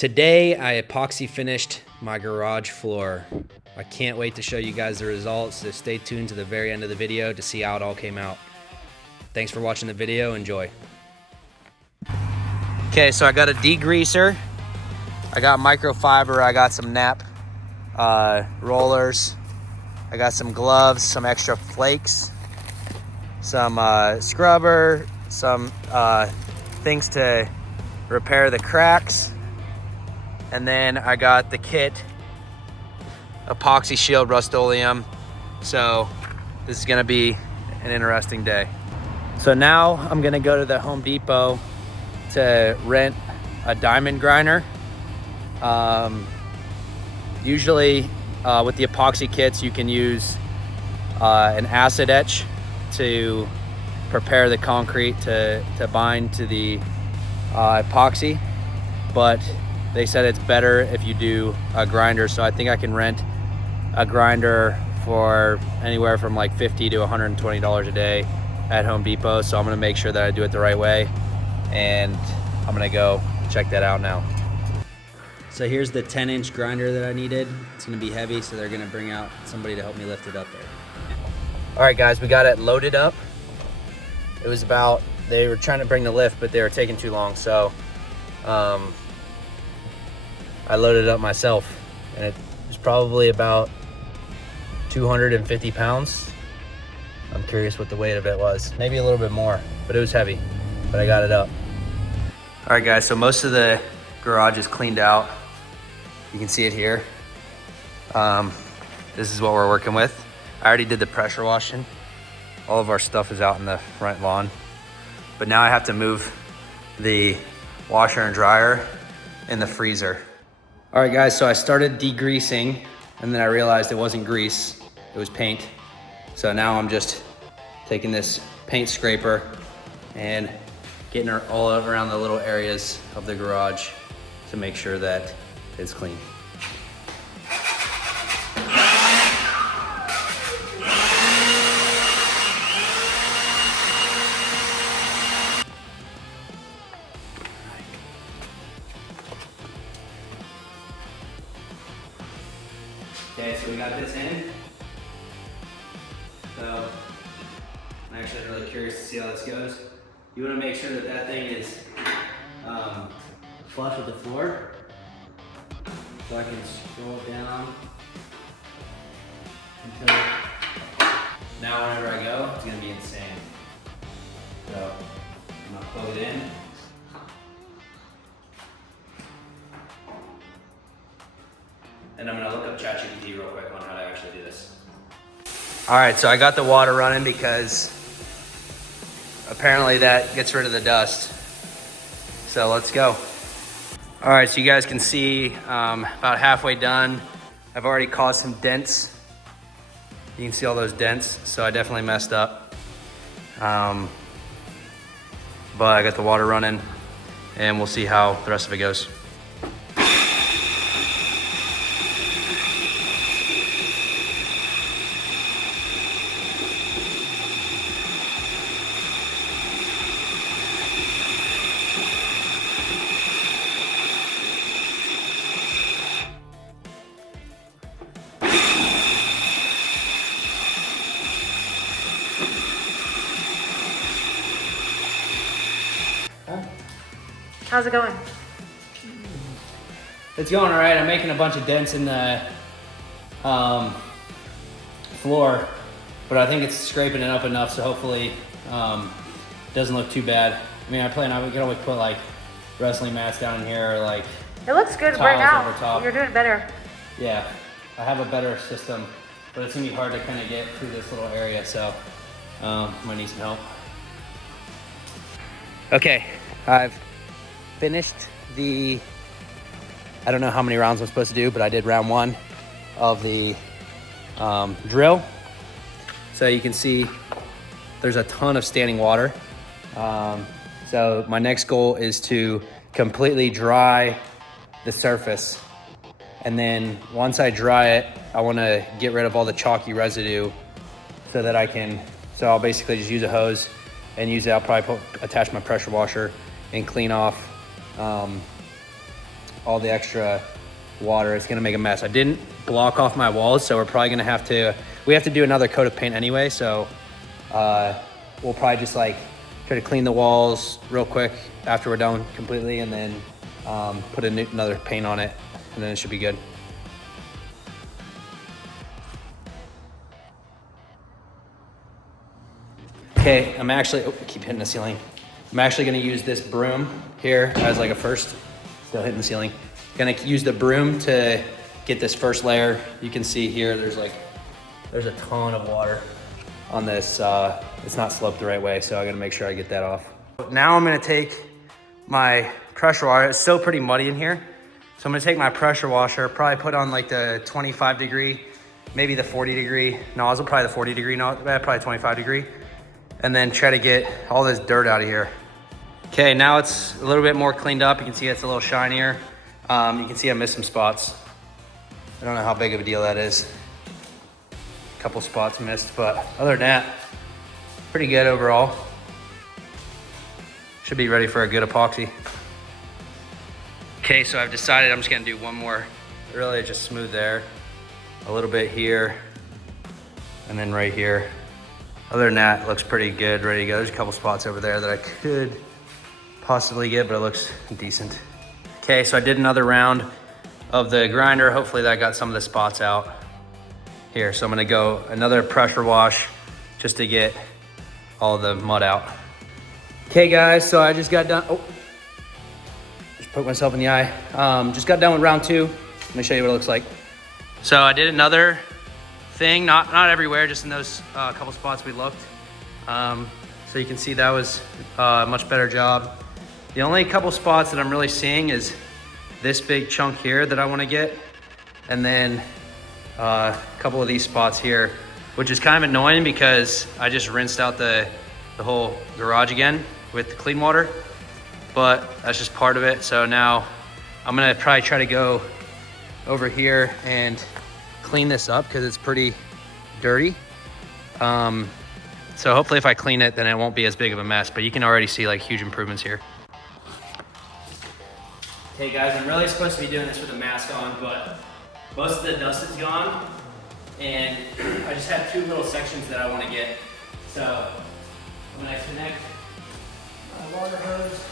Today I epoxy finished my garage floor. I can't wait to show you guys the results, so stay tuned to the very end of the video to see how it all came out. Thanks for watching the video, enjoy. Okay, so I got a degreaser, I got microfiber, I got some nap rollers, I got some gloves, some extra flakes, some scrubber, some things to repair the cracks, and then I got the kit, epoxy shield Rust-Oleum. So this is gonna be an interesting day. So now I'm gonna go to the Home Depot to rent a diamond grinder. Usually with the epoxy kits, you can use an acid etch to prepare the concrete to bind to the epoxy, but they said it's better if you do a grinder. So I think I can rent a grinder for anywhere from like $50 to $120 a day at Home Depot. So I'm gonna make sure that I do it the right way, and I'm gonna go check that out now. So here's the 10-inch grinder that I needed. It's gonna be heavy, so they're gonna bring out somebody to help me lift it up there. All right guys, we got it loaded up. It was about, they were trying to bring the lift, but they were taking too long. So I loaded it up myself, and it was probably about 250 pounds. I'm curious what the weight of it was. Maybe a little bit more, but it was heavy, but I got it up. All right guys, so most of the garage is cleaned out. You can see it here. This is what we're working with. I already did the pressure washing. All of our stuff is out in the front lawn. But now I have to move the washer and dryer in the freezer. All right guys, so I started degreasing, and then I realized it wasn't grease, it was paint. So now I'm just taking this paint scraper and getting her all around the little areas of the garage to make sure that it's clean. Okay, so we got this in. So I'm actually really curious to see how this goes. You want to make sure that that thing is flush with the floor. So I can scroll it down until, now whenever I go, it's gonna be insane. So I'm gonna plug it in. And I'm gonna look up ChatGPT real quick on how to actually do this. All right, so I got the water running because apparently that gets rid of the dust. So let's go. All right, so you guys can see about halfway done. I've already caused some dents. You can see all those dents, so I definitely messed up. But I got the water running, and we'll see how the rest of it goes. How's it going? It's going all right. I'm making a bunch of dents in the floor, but I think it's scraping it up enough, so hopefully it doesn't look too bad. I mean, I plan on, we can always put like wrestling mats down in here, or like it looks good right now. over top. You're doing better. Yeah, I have a better system, but it's gonna be hard to kind of get through this little area, so might need some help. Okay, I've finished the, I don't know how many rounds I'm supposed to do, but I did round 1 of the drill. So you can see there's a ton of standing water. So my next goal is to completely dry the surface. And then once I dry it, I wanna get rid of all the chalky residue so that I can, so I'll basically just use a hose and use it. I'll probably attach my pressure washer and clean off all the extra water, it's gonna make a mess. I didn't block off my walls, so we're probably gonna have to, we have to do another coat of paint anyway, so we'll probably just like try to clean the walls real quick after we're done completely, and then put another paint on it, and then it should be good. Okay, I'm actually, oh, I keep hitting the ceiling. I'm actually gonna use this broom here as like a first, still hitting the ceiling. Gonna use the broom to get this first layer. You can see here, there's a ton of water on this. It's not sloped the right way, so I gotta make sure I get that off. Now I'm gonna take my pressure washer. It's still pretty muddy in here. So I'm gonna take my pressure washer, probably put on like the 25 degree, maybe the 40 degree nozzle, probably the 40 degree nozzle, probably 25 degree. And then try to get all this dirt out of here. Okay, now it's a little bit more cleaned up. You can see it's a little shinier. You can see I missed some spots. I don't know how big of a deal that is. A couple spots missed, but other than that, pretty good overall. Should be ready for a good epoxy. Okay, so I've decided I'm just gonna do one more, really just smooth there. A little bit here, and then right here. Other than that, it looks pretty good, ready to go. There's a couple spots over there that I could possibly get, but it looks decent. Okay, so I did another round of the grinder. Hopefully that got some of the spots out here. So I'm gonna go another pressure wash just to get all the mud out. Okay guys, so I just got done, oh, just poked myself in the eye. Just got done with round 2. Let me show you what it looks like. So I did another thing, not everywhere, just in those couple spots we looked. So you can see that was a much better job. The only couple spots that I'm really seeing is this big chunk here that I want to get, and then a couple of these spots here, which is kind of annoying because I just rinsed out the whole garage again with clean water, but that's just part of it. So now I'm gonna probably try to go over here and clean this up because it's pretty dirty. So hopefully if I clean it, then it won't be as big of a mess, but you can already see like huge improvements here. Hey guys, I'm really supposed to be doing this with a mask on, but most of the dust is gone, and I just have 2 little sections that I want to get. So I'm gonna connect my water hose.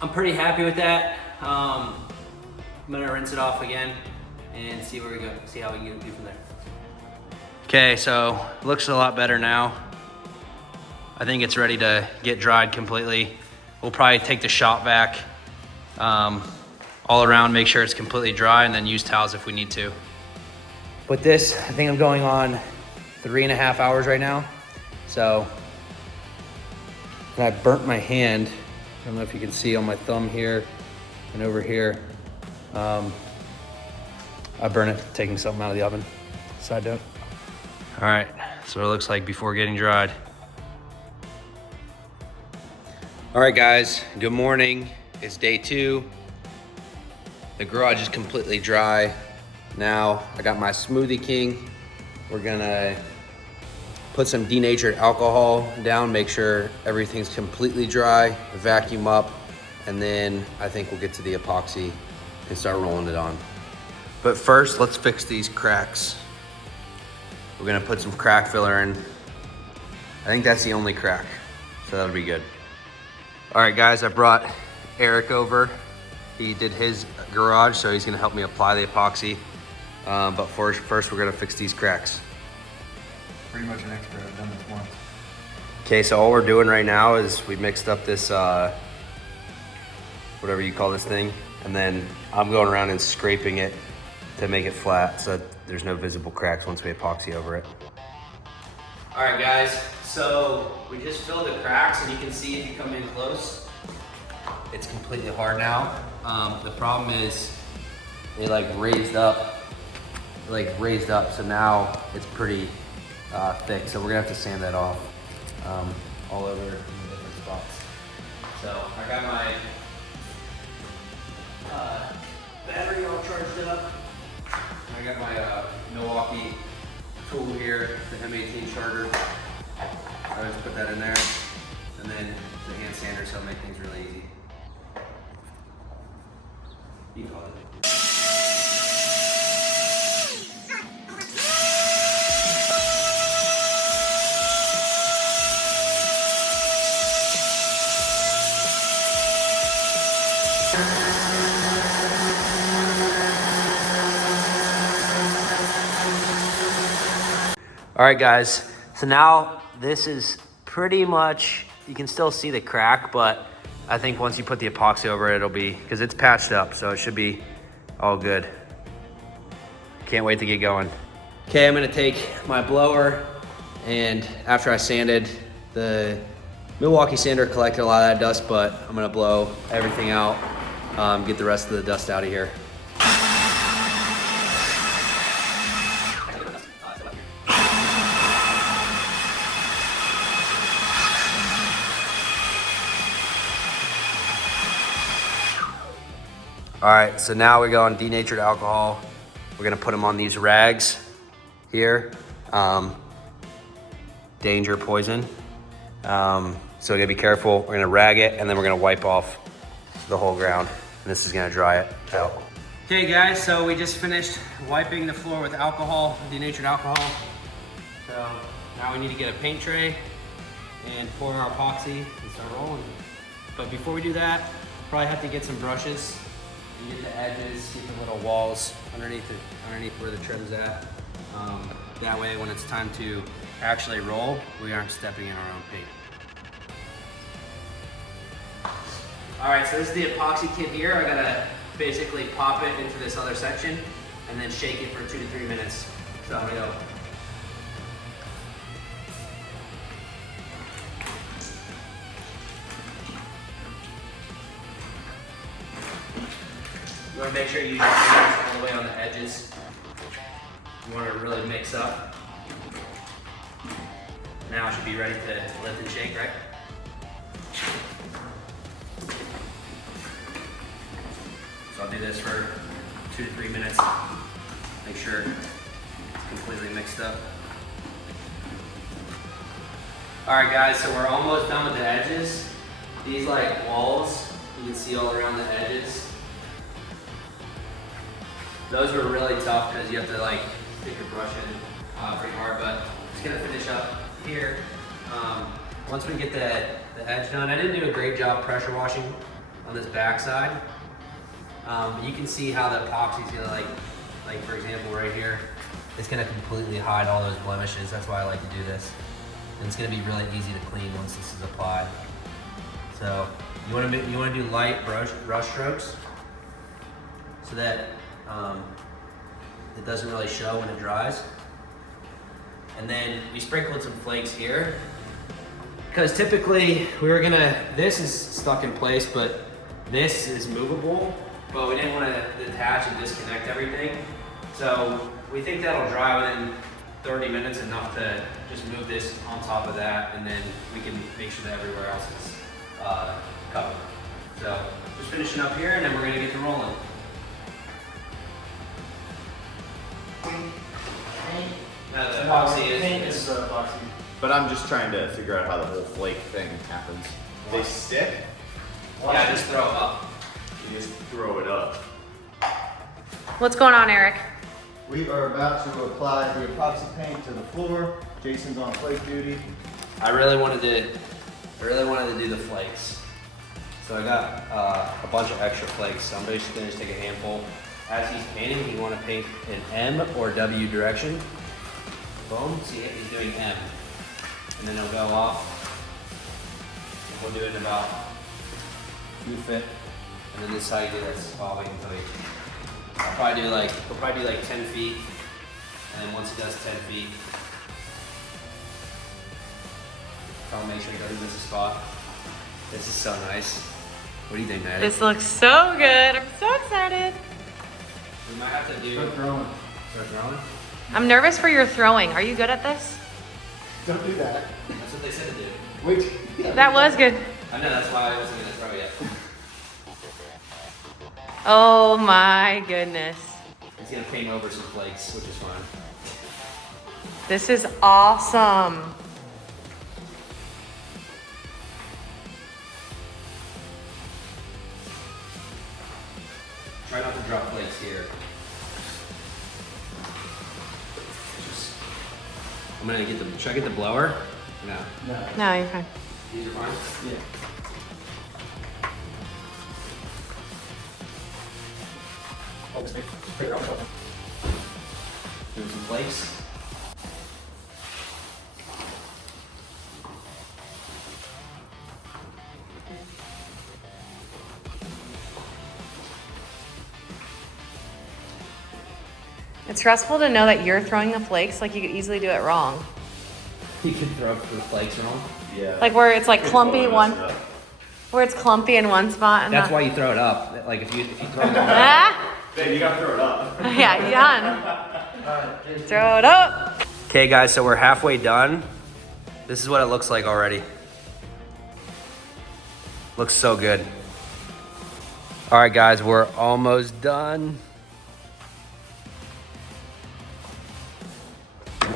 I'm pretty happy with that. I'm gonna rinse it off again and see where we go, see how we can do from there. Okay, so looks a lot better now. I think it's ready to get dried completely. We'll probably take the shop vac all around, make sure it's completely dry, and then use towels if we need to. With this, I think I'm going on 3.5 hours right now. So, I burnt my hand. I don't know if you can see on my thumb here and over here. I burn it taking something out of the oven. Side note. All right, so it looks like before getting dried. All right guys, good morning. It's day 2. The garage is completely dry. Now I got my Smoothie King. We're gonna put some denatured alcohol down, make sure everything's completely dry, vacuum up, and then I think we'll get to the epoxy and start rolling it on. But first, let's fix these cracks. We're gonna put some crack filler in. I think that's the only crack, so that'll be good. All right guys, I brought Eric over. He did his garage, so he's gonna help me apply the epoxy. But first we're gonna fix these cracks. Pretty much an expert, I've done this once. Okay, so all we're doing right now is we mixed up this whatever you call this thing. And then I'm going around and scraping it to make it flat so there's no visible cracks once we epoxy over it. All right guys, so we just filled the cracks, and you can see if you come in close, it's completely hard now. The problem is it like raised up, so now it's pretty thick. So we're gonna have to sand that off all over in different spots. So I got my battery all charged up. I got my Milwaukee tool here, the M18 charger. I just put that in there, and then the hand sander, so it'll make things really easy. You call it. All right guys, so now this is pretty much, you can still see the crack, but I think once you put the epoxy over it, it'll be, because it's patched up, so it should be all good. Can't wait to get going. Okay, I'm gonna take my blower, and after I sanded, the Milwaukee sander collected a lot of that dust, but I'm gonna blow everything out, get the rest of the dust out of here. All right, so now we're going denatured alcohol. We're gonna put them on these rags here. Danger, poison. So we gotta be careful. We're gonna rag it, and then we're gonna wipe off the whole ground. And this is gonna dry it out. Okay guys, so we just finished wiping the floor with alcohol, denatured alcohol. So now we need to get a paint tray and pour our epoxy and start rolling. But before we do that, probably have to get some brushes. You get the edges, get the little walls underneath where the trim's at. That way, when it's time to actually roll, we aren't stepping in our own paint. All right, so this is the epoxy kit here. I gotta basically pop it into this other section and then shake it for 2 to 3 minutes. So I'm gonna go. You want to make sure you use your fingers all the way on the edges. You want to really mix up. Now it should be ready to lift and shake, right? So I'll do this for 2 to 3 minutes. Make sure it's completely mixed up. All right guys, so we're almost done with the edges. These like walls, you can see all around the edges. Those were really tough because you have to like stick your brush in pretty hard, but just gonna finish up here. Once we get the edge done, I didn't do a great job pressure washing on this back side. But you can see how the epoxy's gonna like for example right here, it's gonna completely hide all those blemishes. That's why I like to do this. And it's gonna be really easy to clean once this is applied. So you wanna do light brush strokes so that it doesn't really show when it dries. And then we sprinkled some flakes here because typically this is stuck in place, but this is movable, but we didn't want to detach and disconnect everything. So we think that'll dry within 30 minutes, enough to just move this on top of that, and then we can make sure that everywhere else is covered. So just finishing up here, and then we're gonna get to rolling. No, the epoxy is epoxy. But I'm just trying to figure out how the whole flake thing happens. They stick? Yeah, just throw it up. You just throw it up. What's going on, Eric? We are about to apply the epoxy paint to the floor. Jason's on flake duty. I really wanted to do the flakes. So I got a bunch of extra flakes. So I'm basically gonna just take a handful. As he's painting, you want to paint an M or W direction. Boom, see it, he's doing M. And then it'll go off. And we'll do it in about 2 feet And then this is how you do this. While waiting until you. We'll probably do like 10 feet. And then once it does 10 feet, I'll make sure it doesn't miss a spot. This is so nice. What do you think, Maddie? This looks so good. I'm so excited. We might have to do. Start throwing. I'm nervous for your throwing. Are you good at this? Don't do that. That's what they said to do. Wait. That was good. I know, that's why I wasn't gonna throw yet. Oh my goodness. He's gonna paint over some flakes, which is fine. This is awesome. Try not to drop flakes here. I'm gonna get the, should I get the blower? No. No, you're fine. These are fine? Yeah. Doing some flakes. It's stressful to know that you're throwing the flakes. Like you could easily do it wrong. You could throw the flakes wrong. Yeah. Like where it's like Could clumpy totally one, mess it up. where it's clumpy in one spot. And That's why you throw it up. Like if you throw it up. Ah! Hey, you gotta throw it up. Yeah, you done. Throw it up. Okay guys, so we're halfway done. This is what it looks like already. Looks so good. All right guys, we're almost done.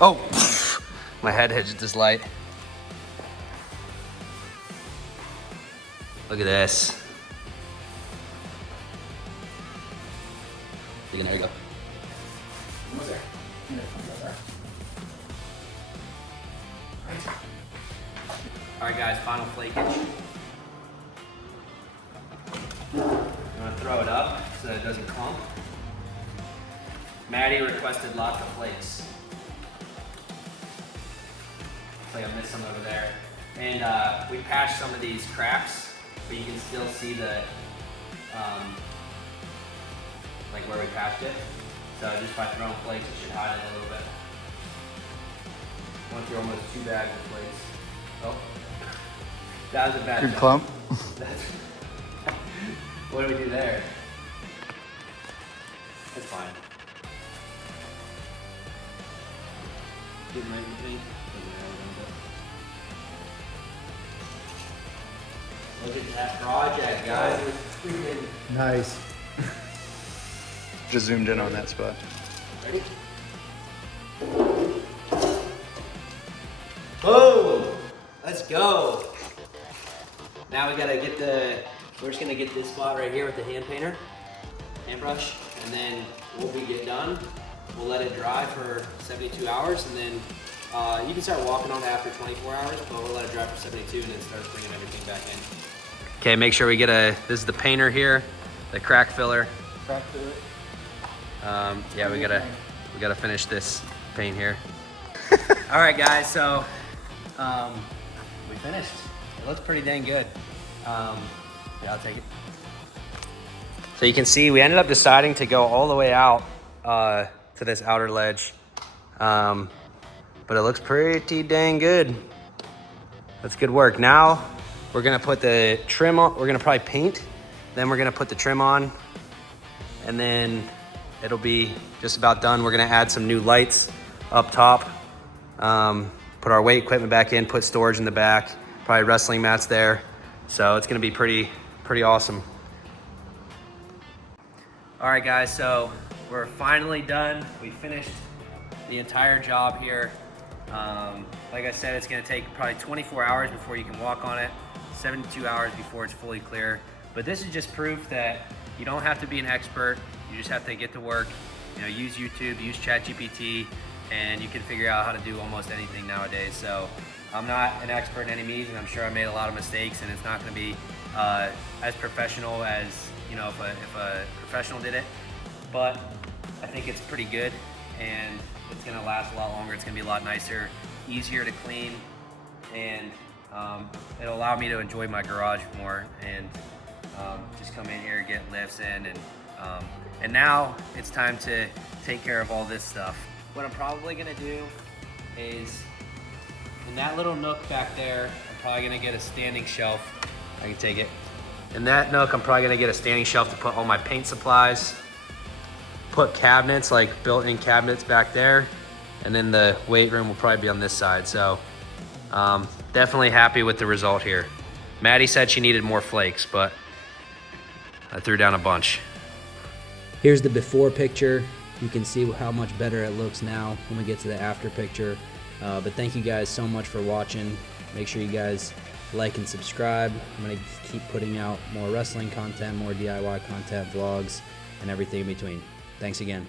Oh, my head hit this light. Look at this. There you go. Almost there. All right guys, final flakage. I'm gonna throw it up so that it doesn't clump. Maddie requested lots of flakes. Looks like I missed some over there. And we patched some of these cracks, but you can still see the, like where we patched it. So just by throwing flakes, it should hide it a little bit. Went through almost 2 bags of flakes. Oh, that was a bad Good jump. clump. What do we do there? That's fine. Getting right in between. Look at that project, guys. It's freaking. Nice. Just zoomed in on that spot. Ready? Boom! Let's go. Now we gotta get we're just gonna get this spot right here with the hand painter, hand brush, and then we'll get done. We'll let it dry for 72 hours, and then you can start walking on it after 24 hours, but we'll let it dry for 72 and then start bringing everything back in. Okay, make sure we get this is the painter here, the crack filler. Crack through it. Yeah, we gotta finish this paint here. All right, guys, so we finished. It looks pretty dang good. Yeah, I'll take it. So you can see we ended up deciding to go all the way out to this outer ledge, but it looks pretty dang good. That's good work. Now we're gonna put the trim on. We're gonna probably paint, then we're gonna put the trim on, and then it'll be just about done. We're gonna add some new lights up top, put our weight equipment back in, put storage in the back, probably wrestling mats there. So it's gonna be pretty awesome. All right guys, so we're finally done. We finished the entire job here. Like I said, it's gonna take probably 24 hours before you can walk on it, 72 hours before it's fully clear. But this is just proof that you don't have to be an expert. You just have to get to work, use YouTube, use ChatGPT, and you can figure out how to do almost anything nowadays. So I'm not an expert in any means, and I'm sure I made a lot of mistakes, and it's not gonna be as professional as, if a professional did it. But I think it's pretty good, and it's gonna last a lot longer. It's gonna be a lot nicer, easier to clean, and it'll allow me to enjoy my garage more. And just come in here, get lifts in, and now it's time to take care of all this stuff. What I'm probably gonna do is, in that little nook back there, I'm probably gonna get a standing shelf. I can take it. In that nook, I'm probably gonna get a standing shelf to put all my paint supplies, put cabinets, like built-in cabinets back there, and then the weight room will probably be on this side. So definitely happy with the result here. Maddie said she needed more flakes, but I threw down a bunch. Here's the before picture. You can see how much better it looks now when we get to the after picture. But thank you guys so much for watching. Make sure you guys like and subscribe. I'm gonna keep putting out more wrestling content, more DIY content, vlogs, and everything in between. Thanks again.